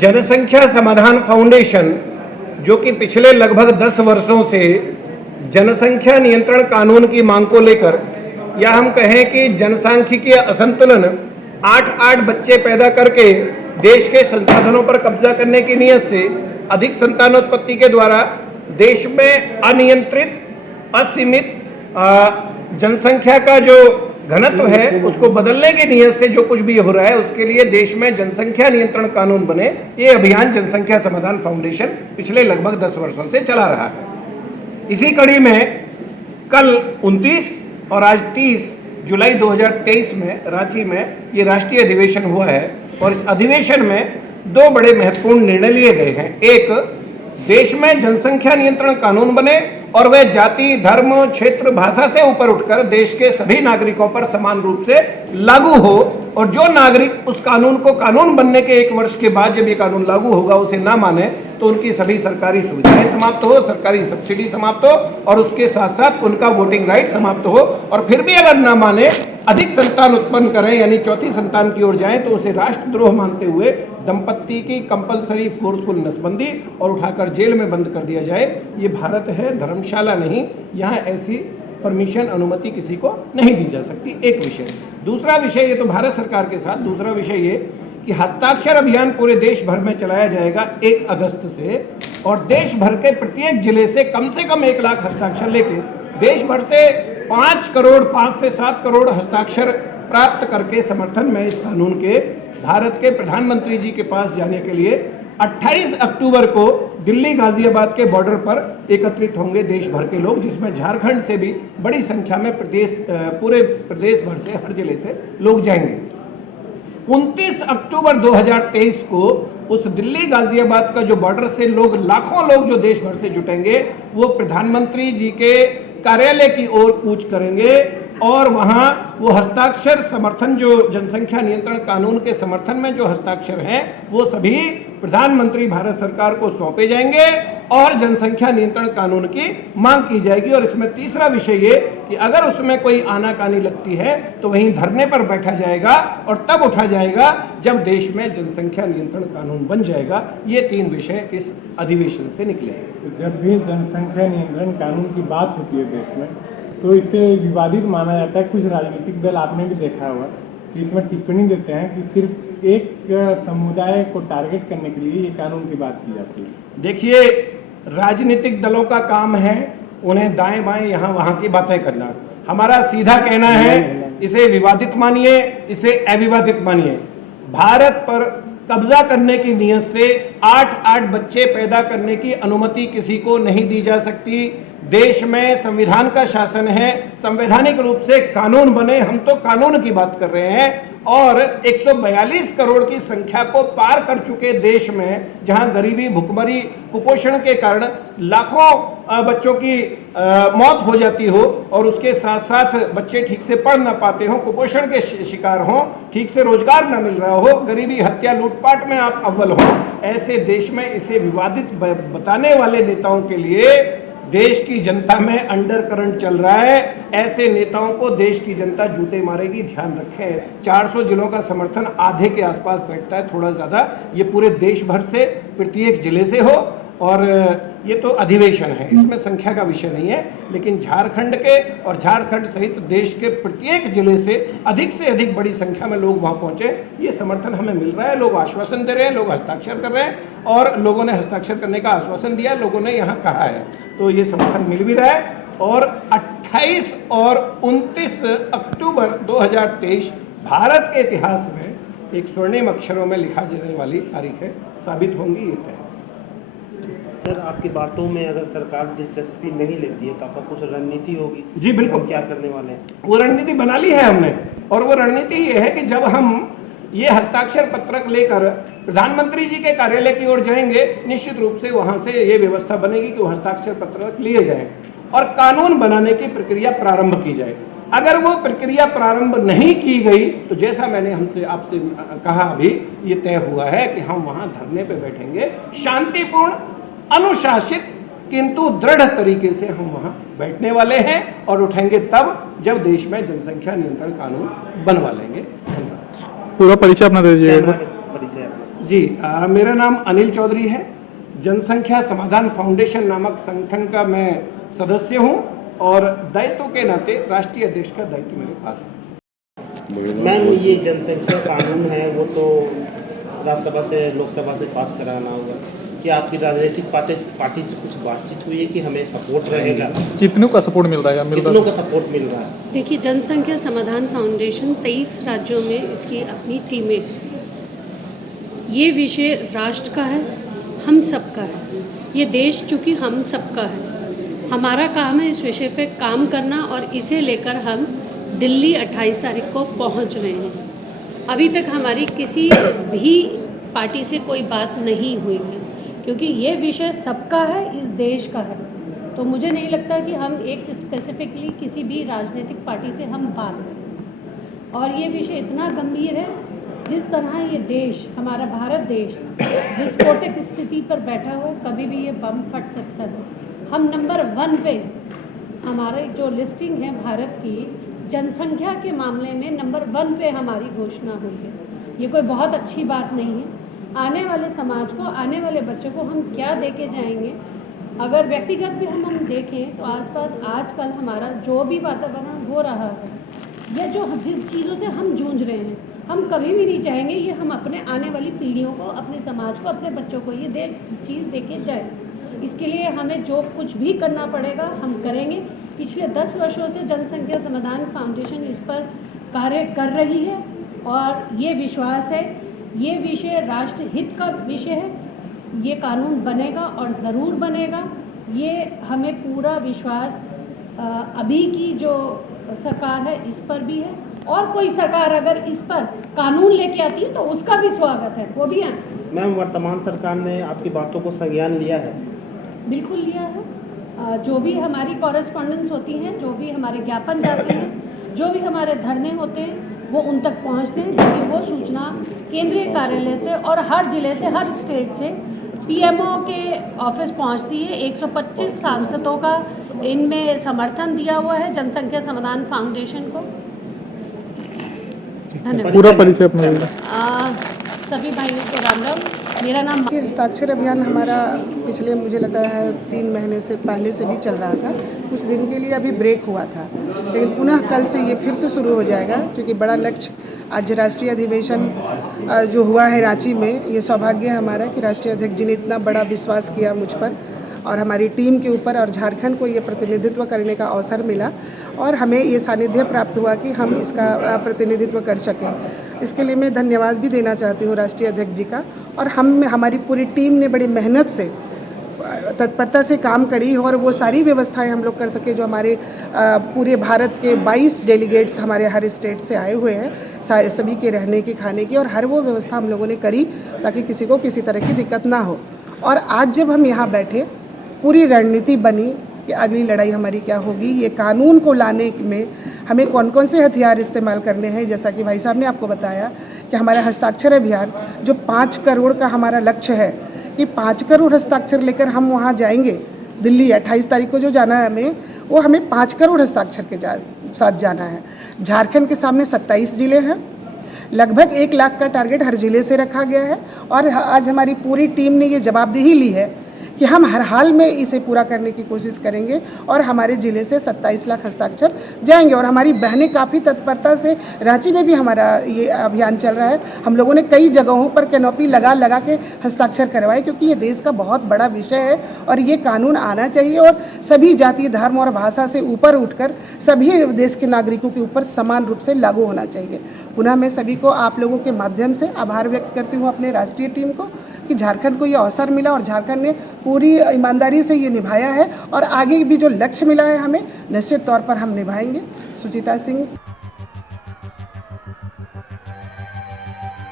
जनसंख्या समाधान फाउंडेशन, जो कि पिछले लगभग 10 वर्षों से जनसंख्या नियंत्रण कानून की मांग को लेकर, या हम कहें कि जनसांख्यिकीय असंतुलन 8 बच्चे पैदा करके देश के संसाधनों पर कब्जा करने की नीयत से अधिक संतानोत्पत्ति के द्वारा देश में अनियंत्रित असीमित जनसंख्या का जो घनत्व है उसको बदलने की नीयत से जो कुछ भी हो रहा है उसके लिए देश में जनसंख्या नियंत्रण कानून बने, ये अभियान जनसंख्या समाधान फाउंडेशन पिछले लगभग 10 वर्षों से चला रहा है। इसी कड़ी में कल 29 और आज 30 जुलाई 2023 में रांची में ये राष्ट्रीय अधिवेशन हुआ है और इस अधिवेशन में 2 बड़े महत्वपूर्ण निर्णय लिए गए हैं। एक, देश में जनसंख्या नियंत्रण कानून बने और वह जाति, धर्म, क्षेत्र, भाषा से ऊपर उठकर देश के सभी नागरिकों पर समान रूप से लागू हो, और जो नागरिक उस कानून को कानून बनने के 1 वर्ष के बाद जब ये कानून लागू होगा उसे ना माने तो उनकी सभी सरकारी सुविधाएं समाप्त हो, सरकारी सब्सिडी समाप्त हो और उसके साथ साथ उनका वोटिंग राइट समाप्त हो, और फिर भी अगर ना माने अधिक संतान उत्पन्न करें यानी चौथी संतान की ओर जाएं तो उसे राष्ट्रद्रोह मानते हुए दंपत्ति की कंपलसरी फोर्सफुल नसबंदी और उठाकर जेल में बंद कर दिया जाए। ये भारत है, धर्मशाला नहीं, यहाँ ऐसी परमिशन अनुमति किसी को नहीं दी जा सकती। एक विषय। दूसरा विषय, ये तो भारत सरकार के साथ, दूसरा विषय ये कि हस्ताक्षर अभियान पूरे देश भर में चलाया जाएगा 1 अगस्त से, और देश भर के प्रत्येक जिले से कम 1 लाख हस्ताक्षर लेके देश भर से 5 से 7 करोड़ हस्ताक्षर प्राप्त करके समर्थन में इस कानून के भारत के प्रधानमंत्री जी के पास जाने के लिए 28 अक्टूबर को दिल्ली गाजियाबाद के बॉर्डर पर एकत्रित होंगे देश भर के लोग, जिसमें झारखंड से भी बड़ी संख्या में पूरे प्रदेश भर से, हर जिले से लोग जाएंगे। 29 अक्टूबर 2023 को उस दिल्ली गाजियाबाद का जो बॉर्डर से लोग, लाखों लोग जो देश भर से जुटेंगे, वो प्रधानमंत्री जी के कार्यालय की ओर कूच करेंगे और वहां वो हस्ताक्षर समर्थन, जो जनसंख्या नियंत्रण कानून के समर्थन में जो हस्ताक्षर हैं वो सभी प्रधानमंत्री भारत सरकार को सौंपे जाएंगे और जनसंख्या नियंत्रण कानून की मांग की जाएगी। और इसमें तीसरा विषय ये कि अगर उसमें कोई आनाकानी लगती है तो वहीं धरने पर बैठा जाएगा और तब उठा जाएगा जब देश में जनसंख्या नियंत्रण कानून बन जाएगा। ये 3 विषय इस अधिवेशन से निकले हैं। जब भी जनसंख्या नियंत्रण कानून की बात होती है देश में तो इसे विवादित माना जाता है। कुछ राजनीतिक दल, आपने भी देखा हुआ कि इसमें टिप्पणी देते हैं कि सिर्फ एक समुदाय को टारगेट करने के लिए ये कानून की बात की जाती है। देखिए, राजनीतिक दलों का काम है उन्हें दाएं बाएं यहाँ वहाँ की बातें करना। हमारा सीधा कहना है इसे विवादित मानिए, इसे अविवादित मानिए। भारत पर कब्जा करने की नीयत से 8 बच्चे पैदा करने की अनुमति किसी को नहीं दी जा सकती। देश में संविधान का शासन है, संवैधानिक रूप से कानून बने, हम तो कानून की बात कर रहे हैं। और 142 करोड़ की संख्या को पार कर चुके देश में, जहां गरीबी, भुखमरी, कुपोषण के कारण लाखों बच्चों की मौत हो जाती हो और उसके साथ साथ बच्चे ठीक से पढ़ ना पाते हो, कुपोषण के शिकार हो, ठीक से रोजगार ना मिल रहा हो, गरीबी, हत्या, लूटपाट में आप अव्वल हो, ऐसे देश में इसे विवादित बताने वाले नेताओं के लिए देश की जनता में अंडर करंट चल रहा है। ऐसे नेताओं को देश की जनता जूते मारेगी, ध्यान रखें। 400 जिलों का समर्थन आधे के आसपास बैठता है, थोड़ा ज़्यादा। ये पूरे देश भर से, प्रत्येक जिले से हो, और ये तो अधिवेशन है, इसमें संख्या का विषय नहीं है। लेकिन झारखंड के और झारखंड सहित देश के प्रत्येक जिले से अधिक बड़ी संख्या में लोग वहाँ पहुँचे, ये समर्थन हमें मिल रहा है। लोग आश्वासन दे रहे हैं, लोग हस्ताक्षर कर रहे हैं और लोगों ने हस्ताक्षर करने का आश्वासन दिया, लोगों ने यहाँ कहा है, तो ये समर्थन मिल भी रहा है। और 28 और 29 अक्टूबर 2023 भारत के इतिहास में एक स्वर्णिम अक्षरों में लिखा जाने वाली तारीख है, साबित होंगी ये तय। सर, आपकी बातों में अगर सरकार दिलचस्पी नहीं लेती है तो आपका कुछ रणनीति होगी? जी बिल्कुल। क्या करने वाले हैं? वो रणनीति बना ली है हमने, और वो रणनीति ये है कि जब हम ये हस्ताक्षर पत्रक लेकर प्रधानमंत्री जी के कार्यालय की ओर जाएंगे, निश्चित रूप से वहां से ये व्यवस्था बनेगी कि वो हस्ताक्षर पत्रक लिए जाएं और कानून बनाने की प्रक्रिया प्रारंभ की जाए। अगर वो प्रक्रिया प्रारंभ नहीं की गई तो जैसा मैंने आपसे कहा अभी, ये तय हुआ है कि हम वहां धरने पे बैठेंगे, शांतिपूर्ण, अनुशासित किंतु दृढ़ तरीके से हम वहां बैठने वाले हैं और उठेंगे तब जब देश में जनसंख्या नियंत्रण कानून बनवा लेंगे। पूरा परिचय अपना दे दीजिए। परिचय जी मेरा नाम अनिल चौधरी है। जनसंख्या समाधान फाउंडेशन नामक संगठन का मैं सदस्य हूं और दायित्व के नाते राष्ट्रीय अध्यक्ष का दायित्व मेरे पास है। मैम, ये जनसंख्या कानून है वो तो राज्यसभा से लोकसभा से पास कराना होगा। क्या आपकी राजनीतिक पार्टी से कुछ बातचीत हुई है कि हमें सपोर्ट रहेगा? कितनों का सपोर्ट मिल रहा है? कितनों का सपोर्ट मिल रहा है? देखिए, जनसंख्या समाधान फाउंडेशन 23 राज्यों में इसकी अपनी टीमें हैं। ये विषय राष्ट्र का है, हम सबका है। ये देश चूँकि हम सबका है, हमारा काम है इस विषय पे काम करना और इसे लेकर हम दिल्ली 28 तारीख को पहुंच रहे हैं। अभी तक हमारी किसी भी पार्टी से कोई बात नहीं हुई है क्योंकि ये विषय सबका है, इस देश का है। तो मुझे नहीं लगता कि हम एक स्पेसिफिकली किसी भी राजनीतिक पार्टी से हम बात करें। और ये विषय इतना गंभीर है, जिस तरह ये देश, हमारा भारत देश विस्फोटक स्थिति पर बैठा हुआ है, कभी भी ये बम फट सकता है। हम नंबर 1 पे, हमारे जो लिस्टिंग है भारत की जनसंख्या के मामले में नंबर 1 पे हमारी घोषणा हुई है। ये कोई बहुत अच्छी बात नहीं है। आने वाले समाज को, आने वाले बच्चों को हम क्या दे के जाएंगे? अगर व्यक्तिगत भी हम देखें तो आसपास आजकल हमारा जो भी वातावरण हो रहा है या जो जिस चीज़ों से हम जूझ रहे हैं, हम कभी भी नहीं चाहेंगे ये हम अपने आने वाली पीढ़ियों को, अपने समाज को, अपने बच्चों को ये चीज़ दे के जाए। इसके लिए हमें जो कुछ भी करना पड़ेगा हम करेंगे। पिछले 10 वर्षों से जनसंख्या समाधान फाउंडेशन इस पर कार्य कर रही है और ये विश्वास है, ये विषय राष्ट्र हित का विषय है। ये कानून बनेगा और ज़रूर बनेगा, ये हमें पूरा विश्वास अभी की जो सरकार है इस पर भी है। और कोई सरकार अगर इस पर कानून लेके आती है तो उसका भी स्वागत है, वो भी है। मैम, वर्तमान सरकार ने आपकी बातों को संज्ञान लिया है? बिल्कुल लिया है। जो भी हमारी कॉरेस्पॉन्डेंस होती हैं, जो भी हमारे ज्ञापन जाते हैं, जो भी हमारे धरने होते हैं, वो उन तक पहुंचते हैं क्योंकि वो सूचना केंद्रीय कार्यालय से और हर जिले से, हर स्टेट से पीएमओ के ऑफिस पहुंचती है। 125 सांसदों का इनमें समर्थन दिया हुआ है जनसंख्या समाधान फाउंडेशन को। धन्यवाद। पूरा परिचय अपना सभी भाइयों को राम राम। मेरा नाम ये हस्ताक्षर अभियान हमारा पिछले, मुझे लगता है 3 महीने से पहले से भी चल रहा था। कुछ दिन के लिए अभी ब्रेक हुआ था, लेकिन पुनः कल से ये फिर से शुरू हो जाएगा क्योंकि बड़ा लक्ष्य, आज राष्ट्रीय अधिवेशन जो हुआ है रांची में, ये सौभाग्य है हमारा कि राष्ट्रीय अध्यक्ष जी ने इतना बड़ा विश्वास किया मुझ पर और हमारी टीम के ऊपर, और झारखंड को ये प्रतिनिधित्व करने का अवसर मिला और हमें ये सानिध्य प्राप्त हुआ कि हम इसका प्रतिनिधित्व कर सकें। इसके लिए मैं धन्यवाद भी देना चाहती हूँ राष्ट्रीय अध्यक्ष जी का। और हमारी पूरी टीम ने बड़ी मेहनत से, तत्परता से काम करी और वो सारी व्यवस्थाएं हम लोग कर सके जो हमारे पूरे भारत के 22 डेलीगेट्स हमारे हर स्टेट से आए हुए हैं, सारे सभी के रहने की, खाने की, और हर वो व्यवस्था हम लोगों ने करी ताकि किसी को किसी तरह की दिक्कत ना हो। और आज जब हम यहाँ बैठे, पूरी रणनीति बनी कि अगली लड़ाई हमारी क्या होगी, ये कानून को लाने में हमें कौन कौन से हथियार इस्तेमाल करने हैं। जैसा कि भाई साहब ने आपको बताया कि हमारा हस्ताक्षर अभियान जो 5 करोड़ का हमारा लक्ष्य है कि 5 करोड़ हस्ताक्षर लेकर हम वहाँ जाएंगे। दिल्ली 28 तारीख को जो जाना है हमें, वो हमें 5 करोड़ हस्ताक्षर के साथ जाना है। झारखंड के सामने 27 ज़िले हैं, लगभग 1 लाख का टारगेट हर ज़िले से रखा गया है और आज हमारी पूरी टीम ने ये जवाबदेही ली है कि हम हर हाल में इसे पूरा करने की कोशिश करेंगे और हमारे ज़िले से 27 लाख हस्ताक्षर जाएंगे। और हमारी बहनें काफ़ी तत्परता से, रांची में भी हमारा ये अभियान चल रहा है। हम लोगों ने कई जगहों पर कैनोपी लगा के हस्ताक्षर करवाए क्योंकि ये देश का बहुत बड़ा विषय है और ये कानून आना चाहिए और सभी जाति, धर्म और भाषा से ऊपर उठकर सभी देश के नागरिकों के ऊपर समान रूप से लागू होना चाहिए। पुनः मैं सभी को, आप लोगों के माध्यम से आभार व्यक्त करती हूँ अपने राष्ट्रीय टीम को कि झारखंड को ये अवसर मिला और झारखंड ने पूरी ईमानदारी से ये निभाया है और आगे भी जो लक्ष्य मिला है हमें, निश्चित तौर पर हम निभाएंगे। सुचिता सिंह।